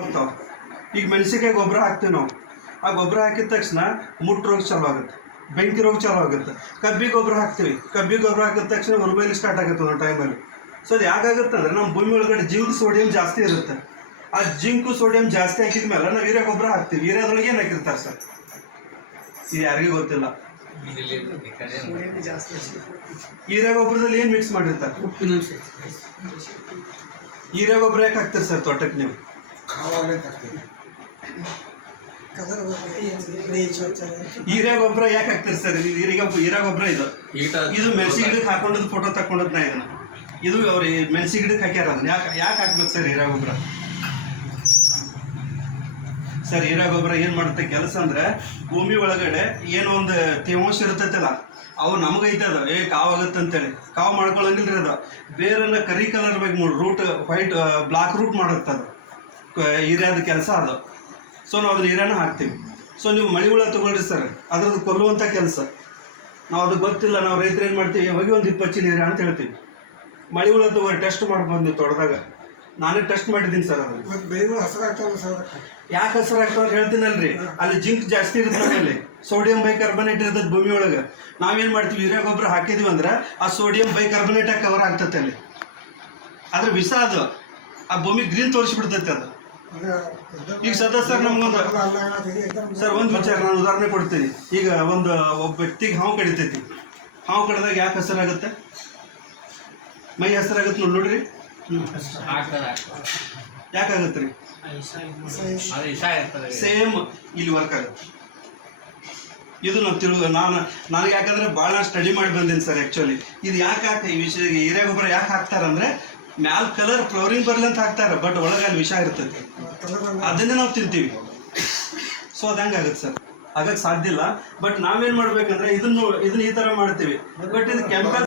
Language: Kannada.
ಆಗ್ತಾವ. ಈಗ ಮೆಣಸಿನ್ಕಾಯಿ ಗೊಬ್ಬರ ಹಾಕ್ತೀವಿ ನಾವು. ಆ ಗೊಬ್ಬರ ಹಾಕಿದ ತಕ್ಷಣ ಮುಟ್ಟು ರೋಗ ಚಾಲು ಆಗುತ್ತೆ, ಬೆಂಕಿ ರೋಗ ಚಾಲು ಆಗುತ್ತೆ. ಕಬ್ಬಿಗೆ ಗೊಬ್ಬರ ಹಾಕ್ತೀವಿ, ಕಬ್ಬಿಗೆ ಗೊಬ್ಬರ ಹಾಕಿದ ತಕ್ಷಣ ಉರುಮೇಲಿ ಸ್ಟಾರ್ಟ್ ಆಗುತ್ತೆ ಒಂದು ಟೈಮಲ್ಲಿ. ಸೊ ಅದು ಯಾಕಾಗುತ್ತೆ ಅಂದರೆ ನಮ್ಮ ಭೂಮಿ ಒಳಗಡೆ ಜಿಂಕ್ ಸೋಡಿಯಂ ಜಾಸ್ತಿ ಇರುತ್ತೆ. ಆ ಜಿಂಕು ಸೋಡಿಯಂ ಜಾಸ್ತಿ ಹಾಕಿದ ಮೇಲೆ ನಾವು ಹೀರೆ ಗೊಬ್ಬರ ಹಾಕ್ತೀವಿ. ಹೀರೆದೊಳಗೆ ಏನು ಹಾಕಿರ್ತಾರೆ ಸರ್, ಇದು ಯಾರಿಗೂ ಗೊತ್ತಿಲ್ಲ. ಹೀರೆ ಗೊಬ್ಬರದಲ್ಲಿ ಏನು ಮಿಕ್ಸ್ ಮಾಡಿರ್ತಾರೆ? ಹೀರೆ ಗೊಬ್ಬರ ಯಾಕೆ ಹಾಕ್ತೀರಿ ಸರ್ ತೋಟಕ್ಕೆ ನೀವು? ಹೀರೆ ಗೊಬ್ಬರ ಯಾಕೆ ಹಾಕ್ತೀರಿ ಸರ್? ಹೀರೆ ಗೊಬ್ಬರ ಇದು ಮೆಣಸಿ ಗಿಡಕ್ಕೆ ಹಾಕೊಂಡದ್ದು ಫೋಟೋ ತಕೊಂಡದ್ ನಾ ಇದನ್ನ. ಇದು ಅವ್ರು ಮೆಣಸಿ ಗಿಡಕ್ಕೆ ಹಾಕ್ಯಾರ. ಅದನ್ನ ಯಾಕೆ ಹಾಕ್ಬೇಕು ಸರ್ ಹೀರೆ ಗೊಬ್ಬರ? ಸರ್ ಹೀರೆ ಗೊಬ್ಬರ ಏನು ಮಾಡುತ್ತೆ ಕೆಲಸ ಅಂದರೆ, ಭೂಮಿ ಒಳಗಡೆ ಏನೋ ಒಂದು ತೇವಾಂಶ ಇರ್ತೈತಲ್ಲ, ಅವು ನಮಗೈತದ ಕಾವು ಆಗುತ್ತೆ ಅಂತೇಳಿ ಕಾವು ಮಾಡ್ಕೊಳಂಗಿಲ್ರಿ. ಅದು ಬೇರೆಲ್ಲ ಕರಿ ಕಲರ್ ಬೇಕು ನೋಡಿ, ರೂಟ್ ವೈಟ್ ಬ್ಲಾಕ್ ರೂಟ್ ಮಾಡುತ್ತೆ ಅದು ಹೀರೆದ ಕೆಲಸ ಅದು. ಸೊ ನಾವು ಅದನ್ನ ಹೀರೆನ ಹಾಕ್ತೀವಿ. ಸೊ ನೀವು ಮಳೆ ಹುಳ ತೊಗೊಳ್ರಿ ಸರ್, ಅದ್ರದ್ದು ಕೊಲ್ಲುವಂಥ ಕೆಲಸ. ನಾವು ಅದು ಗೊತ್ತಿಲ್ಲ, ನಾವು ರೈತರು ಏನು ಮಾಡ್ತೀವಿ, ಹೋಗಿ ಒಂದು 20 ಚೀಲ ಹೀರೆ ಅಂತ ಹೇಳ್ತೀವಿ. ಮಳೆ ಹುಳ ತೊಗೊಳ್ರಿ, ಟೆಸ್ಟ್ ಮಾಡ್ಬೋದು ನೀವು ತೋಟದಾಗ. ನಾನೇ ಟೆಸ್ಟ್ ಮಾಡಿದ್ದೀನಿ ಸರ್. ಅದು ಯಾಕೆ ಹಸಿರು ಆಗ್ತಾವ ಅಂತ ಹೇಳ್ತೀನಲ್ರಿ, ಅಲ್ಲಿ ಜಿಂಕ್ ಜಾಸ್ತಿ ಇರುತ್ತೆ, ನಮ್ಮಲ್ಲಿ ಸೋಡಿಯಂ ಬೈಕಾರ್ಬನೇಟ್ ಇರ್ತದೆ ಭೂಮಿ ಒಳಗೆ. ನಾವೇನು ಮಾಡ್ತೀವಿ, ಹೀರೆ ಗೊಬ್ಬರ ಹಾಕಿದೀವಿ ಅಂದ್ರೆ ಆ ಸೋಡಿಯಂ ಬೈಕಾರ್ಬನೇಟ್ ಆಗಿ ಕವರ್ ಆಗ್ತೈತೆ ಅಲ್ಲಿ. ಅದ್ರ ವಿಷ ಅದು ಆ ಭೂಮಿ ಗ್ರೀನ್ ತೋರಿಸ್ಬಿಡ್ತೈತೆ ಅದು. ಈಗ ಸದಾ ಸರ್ ನಮ್ಗೊಂದು ಸರ್ ಒಂದು ವಿಚಾರ ನಾನು ಉದಾಹರಣೆ ಕೊಡ್ತೀನಿ. ಈಗ ಒಬ್ಬ ವ್ಯಕ್ತಿಗೆ ಹಾವು ಕಡಿತೈತಿ. ಹಾವು ಕಡಿದಾಗ ಯಾಕೆ ಹಸಿರಾಗುತ್ತೆ? ಮೈ ಹಸಿರಾಗುತ್ತೆ ನೋಡ್ರಿ. ಯಾಕಾಗತ್ತೆ ರೀ? ಸೇಮ್ ಇಲ್ಲಿ ವರ್ಕ್ ಆಗುತ್ತೆ. ಇದು ನಾವು ನನಗೆ ಯಾಕಂದ್ರೆ ಭಾಳ ಸ್ಟಡಿ ಮಾಡಿ ಬಂದೇನೆ ಸರ್. ಆ್ಯಕ್ಚುಲಿ ಇದು ಯಾಕೆ ಈ ವಿಷಯ ಹೀರೆ ಗೊಬ್ಬರ ಯಾಕೆ ಹಾಕ್ತಾರಂದ್ರೆ, ಮ್ಯಾಲ್ ಕಲರ್ ಫ್ಲವರಿಂಗ್ ಬರಲಿ ಅಂತ ಹಾಕ್ತಾರೆ, ಬಟ್ ಒಳಗೆ ಅಲ್ಲಿ ವಿಷ ಇರ್ತೈತಿ, ಅದನ್ನೇ ನಾವು ತಿಂತೀವಿ. ಸೊ ಅದು ಹೆಂಗಾಗುತ್ತೆ ಸರ್? ಆಗಕ್ಕೆ ಸಾಧ್ಯ ಇಲ್ಲ. ಬಟ್ ನಾವೇನು ಮಾಡ್ಬೇಕಂದ್ರೆ ಇದನ್ನ ಈ ಥರ ಮಾಡ್ತೀವಿ. ಬಟ್ ಇದು ಕೆಮಿಕಲ್